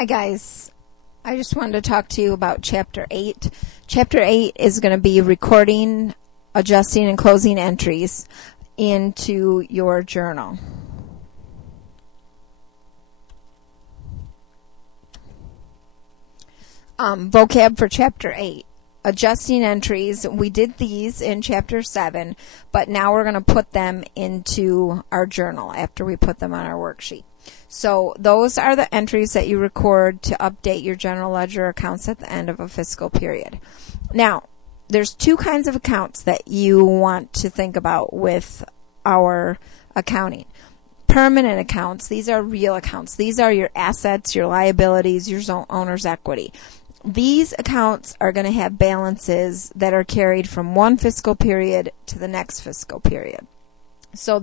Hi guys, I just wanted to talk to you about Chapter 8. Chapter 8 is going to be recording, adjusting, and closing entries into your journal. Vocab for Chapter 8. Adjusting entries, we did these in Chapter 7, but now we're going to put them into our journal after we put them on our worksheet. So those are the entries that you record to update your general ledger accounts at the end of a fiscal period. Now, there's two kinds of accounts that you want to think about with our accounting. Permanent accounts, these are real accounts. These are your assets, your liabilities, your owner's equity. These accounts are going to have balances that are carried from one fiscal period to the next fiscal period. So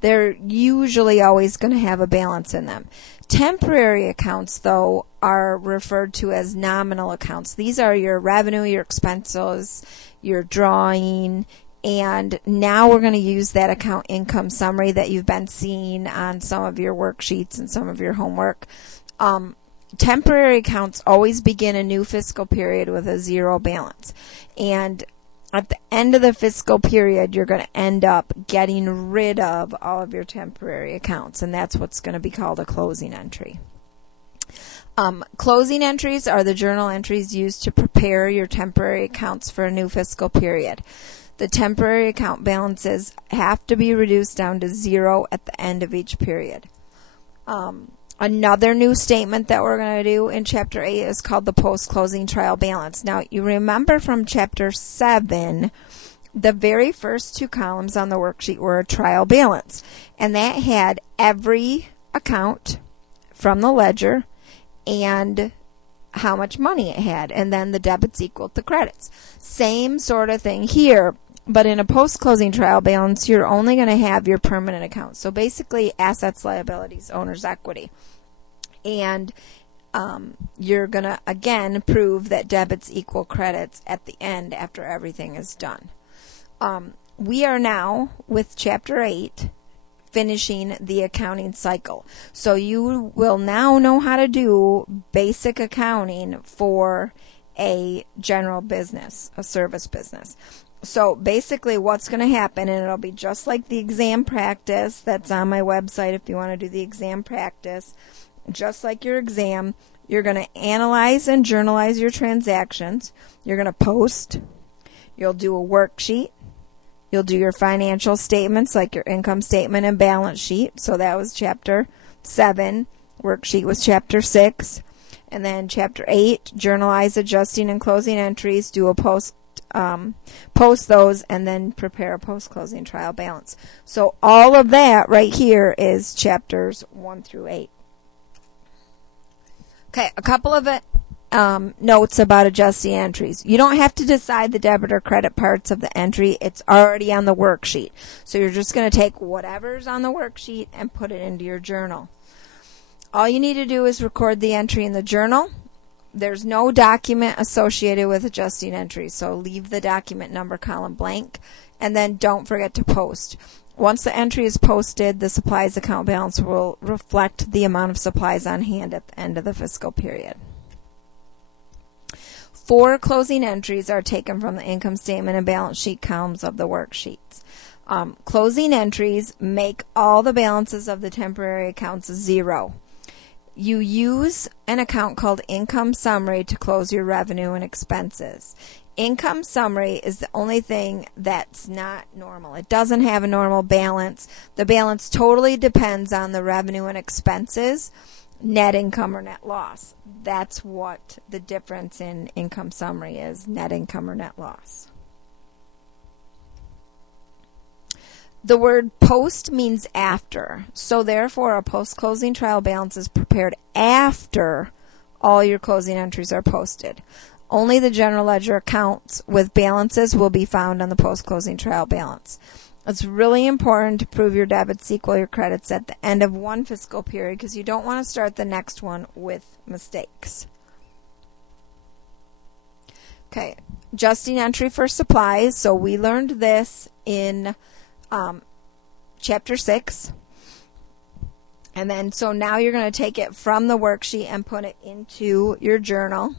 they're usually always going to have a balance in them. Temporary accounts, though, are referred to as nominal accounts. These are your revenue, your expenses, your drawing, and now we're going to use that account income summary that you've been seeing on some of your worksheets and some of your homework. Temporary accounts always begin a new fiscal period with a zero balance. And at the end of the fiscal period, you're going to end up getting rid of all of your temporary accounts, and that's what's going to be called a closing entry. Closing entries are the journal entries used to prepare your temporary accounts for a new fiscal period. The temporary account balances have to be reduced down to zero at the end of each period. Another new statement that we're going to do in Chapter 8 is called the post-closing trial balance. Now, you remember from Chapter 7, the very first two columns on the worksheet were a trial balance, and that had every account from the ledger and how much money it had, and then the debits equaled the credits. Same sort of thing here. But in a post-closing trial balance, you're only going to have your permanent accounts. So basically, assets, liabilities, owner's equity. And you're going to, again, prove that debits equal credits at the end after everything is done. We are now, with Chapter 8, finishing the accounting cycle. So you will now know how to do basic accounting for a general business, a service business. So basically what's going to happen, and it'll be just like the exam practice that's on my website if you want to do the exam practice, just like your exam, you're going to analyze and journalize your transactions. You're going to post. You'll do a worksheet. You'll do your financial statements like your income statement and balance sheet. So that was Chapter 7. Worksheet was Chapter 6. And then Chapter 8, journalize, adjusting, and closing entries, do a post those, and then prepare a post-closing trial balance. So all of that right here is Chapters 1 through 8. Okay, a couple of notes about adjusting entries. You don't have to decide the debit or credit parts of the entry. It's already on the worksheet. So you're just going to take whatever's on the worksheet and put it into your journal. All you need to do is record the entry in the journal. There's no document associated with adjusting entries, so leave the document number column blank, and then don't forget to post. Once the entry is posted, the supplies account balance will reflect the amount of supplies on hand at the end of the fiscal period. 4 closing entries are taken from the income statement and balance sheet columns of the worksheets. Closing entries make all the balances of the temporary accounts zero. You use an account called Income Summary to close your revenue and expenses. Income Summary is the only thing that's not normal. It doesn't have a normal balance. The balance totally depends on the revenue and expenses, net income or net loss. That's what the difference in Income Summary is, net income or net loss. The word post means after, so therefore a post-closing trial balance is prepared after all your closing entries are posted. Only the general ledger accounts with balances will be found on the post-closing trial balance. It's really important to prove your debits equal your credits at the end of one fiscal period because you don't want to start the next one with mistakes. Okay, adjusting entry for supplies. So we learned this in Chapter 6. And then, so now you're going to take it from the worksheet and put it into your journal.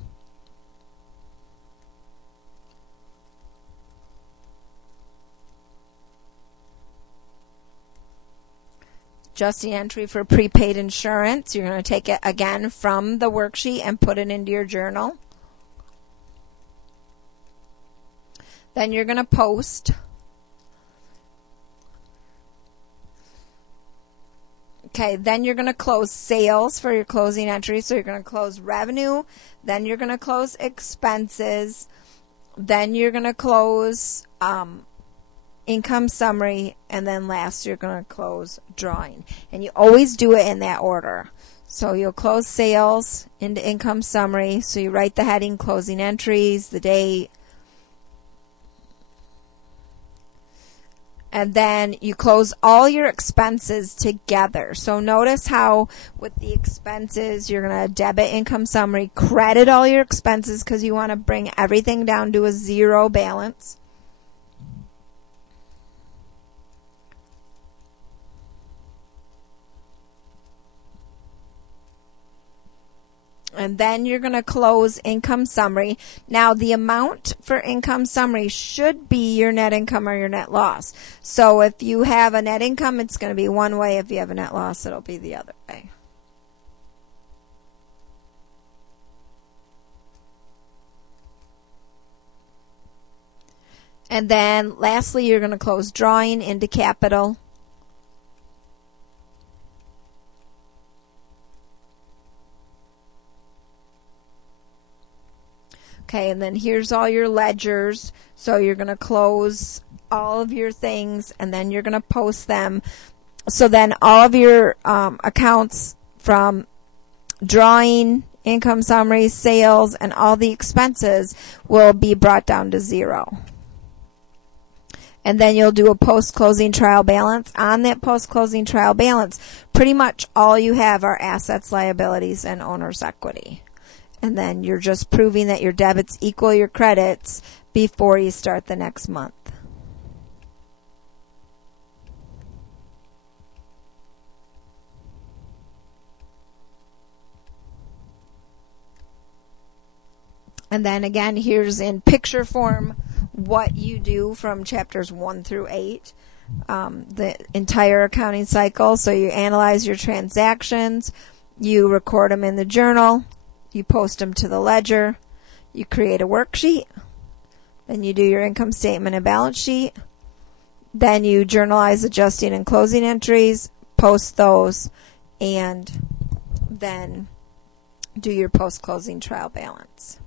Adjusting entry for prepaid insurance. You're going to take it again from the worksheet and put it into your journal. Then you're going to post. Okay, then you're going to close sales for your closing entry. So you're going to close revenue, then you're going to close expenses, then you're going to close income summary, and then last you're going to close drawing. And you always do it in that order. So you'll close sales into income summary. So you write the heading, closing entries, the date, and then you close all your expenses together. So notice how with the expenses, you're going to debit income summary, credit all your expenses because you want to bring everything down to a zero balance. And then you're going to close income summary. Now, the amount for income summary should be your net income or your net loss. So if you have a net income, it's going to be one way. If you have a net loss, it'll be the other way. And then lastly, you're going to close drawing into capital. Okay, and then here's all your ledgers. So you're going to close all of your things, and then you're going to post them. So then all of your accounts from drawing, income summary, sales, and all the expenses will be brought down to zero. And then you'll do a post-closing trial balance. On that post-closing trial balance, pretty much all you have are assets, liabilities, and owner's equity. And then you're just proving that your debits equal your credits before you start the next month. And then again, here's in picture form what you do from chapters 1 through 8. The entire accounting cycle. So you analyze your transactions, you record them in the journal, you post them to the ledger, you create a worksheet, then you do your income statement and balance sheet, then you journalize adjusting and closing entries, post those, and then do your post-closing trial balance.